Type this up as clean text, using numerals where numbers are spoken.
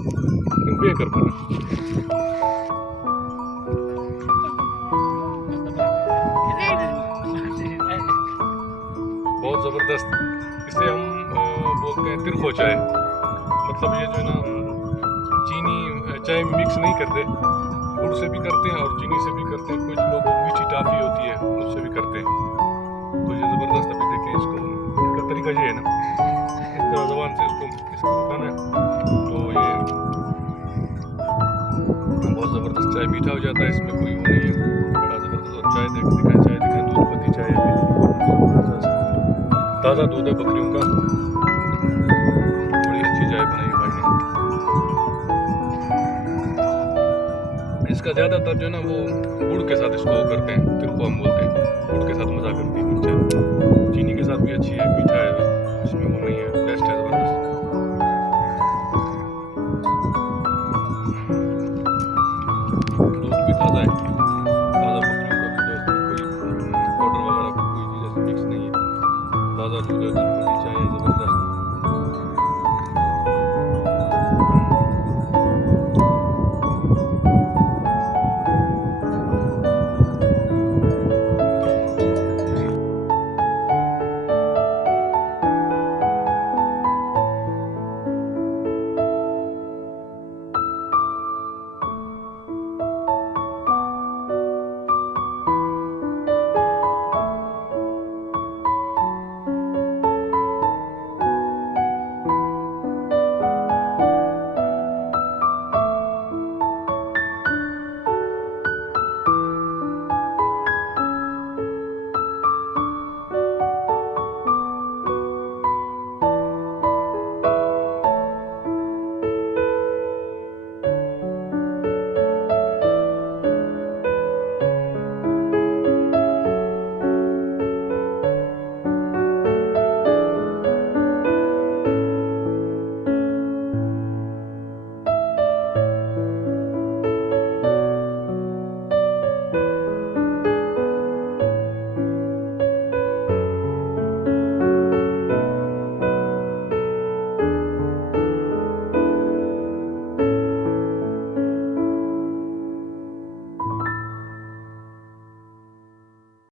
इनको ये कर पाना। बहुत ज़बरदस्त, इसे हम बोलते हैं तिरखो चाय। मतलब ये जो है ना चीनी चाय मिक्स नहीं करते, गुड़ से भी करते हैं और चीनी से भी करते हैं। कुछ लोग मीठी टाफी होती है उससे भी करते हैं। तो ये ज़बरदस्त, अभी देखें इसको, इसका तरीका ये है ना, इस तरह ज़बान से इसको उठाना है तो ये बहुत ज़बरदस्त चाय मीठा हो जाता है। इसमें कोई वो नहीं है, बड़ा ज़बरदस्त। और चाय दिखाएं, दूध पत्ती चाय है, ताज़ा दूध है बकरियों का, बड़ी अच्छी चाय बनाई भाई ने। इसका ज़्यादातर जो है ना वो गुड़ के साथ इसको करते हैं, तिरको हम बोलते हैं। गुड़ के साथ मज़ा करती है चाय, चीनी के साथ भी अच्छी है, मीठा है, इसमें वो नहीं है।